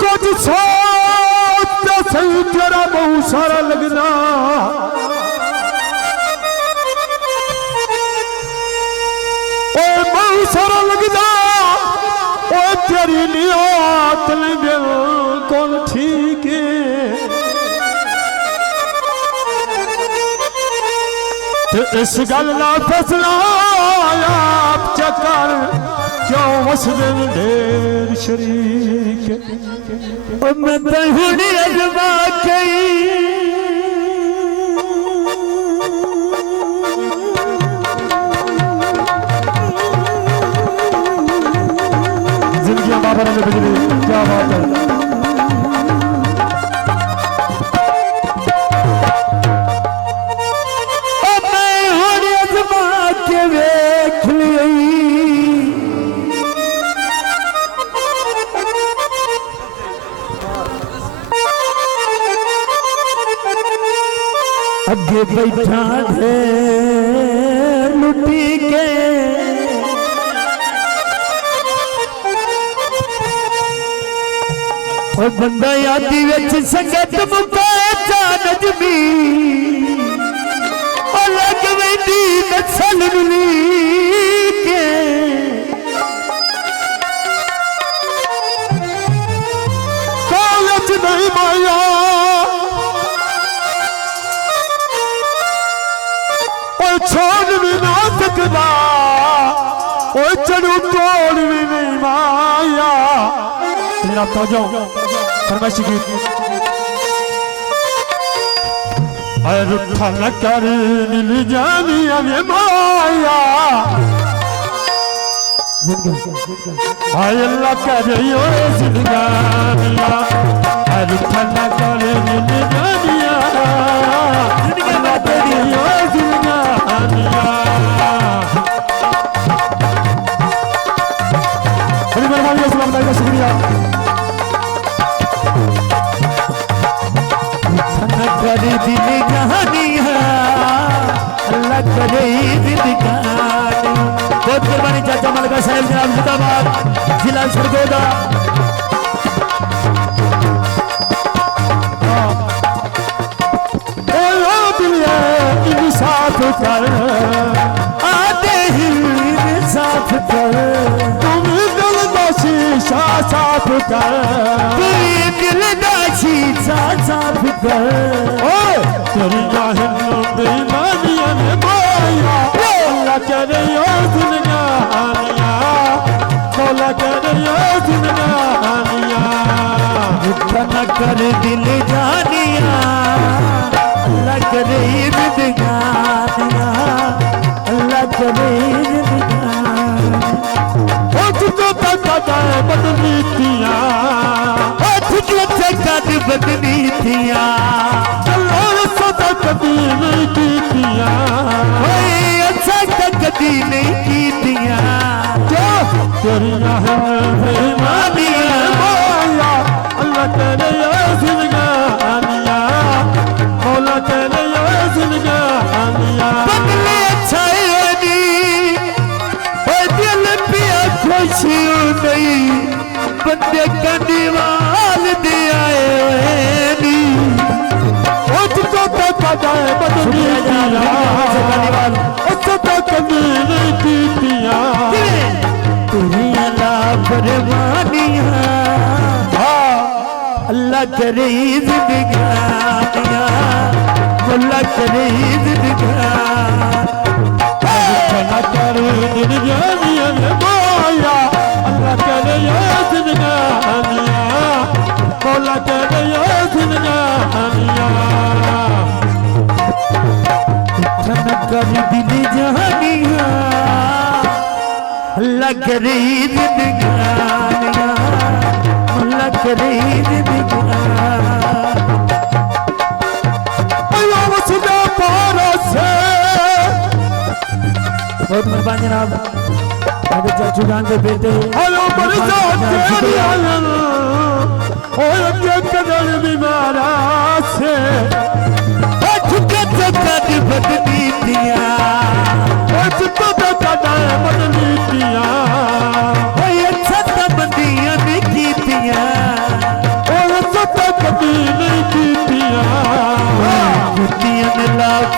कुछ सोचते सही तेरा बहुत सारा लगना बहुत सारा लगना तेरी नियत बिल्कुल ठीक है तो इस गल ना फैसला आप चक्कर क्यों उस दिन ढेर शरीक मैं तहुड़ी अजमा गई जिंदगी बाबा ने बिजली क्या बात है अगे बैठा है लुटी के और बंदा यादी विच संगत मुकाए नजमी और लग वेंदी नसल मिली के कॉलेज नहीं माया छोड़ भी ना सकता चढ़ू तोड़ भी नहीं माया तेरा तो जाओ फरमाइशी की रुठा न कर मिल जानी अभी माया अल्लाह करे जिंदगानिया रुठा न कर मिल जानिया अल्लाह करे शुक्रिया करे दिल कहानिया अल्लाह करे दिल कहानी बहुत कुर्बानी चाचा मलका साहब जनाब जिंदाबाद जिला सरगोदा साथ कर आते ही साथ कर तुम दिल का शीशा साफ कर दिल का शीशा साफ कर तेरी बेईमानियां ने माया मौला करे जिंदगानिया मौला करे जिंदगानिया इतना कर दिल जानिया अल्लाह करे जिंदगानिया अल्लाह करे जिंदगानिया तुझको तक जाए बदनीतियाँ तुझको तक बदनीतियाँ अल्लाह सदा कभी नहीं कीतियाँ अच्छा कभी नहीं कीतियाँ क्या तेरियाँ हैं बेईमानियाँ मौला अल्लाह करे जिंदगानिया मौला करे जिंदगानिया बदले छायनी दिल पिया खुशी नहीं बंदे का दीवाल दे आए नी उसको तो पता है बदली उसको तो कभी नहीं कीतियाँ तेरी लापरवानियाँ अल्लाह करे जिंदगानियाँ अल्लाह करे जिंदगानियाँ करे जिंदगानियाँ माया अल्लाह करे जिंदगानियाँ मौला करे जिंदगानियाँ इतना कर दिल जहानियाँ अल्लाह करे जिंदगानियाँ अल्लाह करे जिंदगानियाँ बहुत मेहरबान जनाब मेरे चाचू जान के बेटे बीमारा से बदनीतियाँ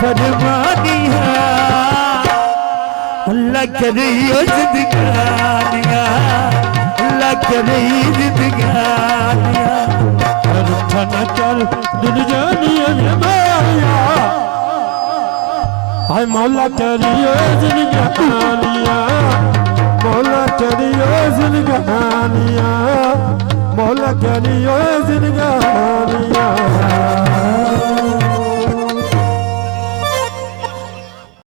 फरमानिया अल्लाह करे जिंदगानिया अल्लाह करे जिंदगानिया खाना चल दिल जानिया माया हाय मौला करियो जिंदगानिया मौला करियो जिंदगानिया मौला करियो जिंदगानिया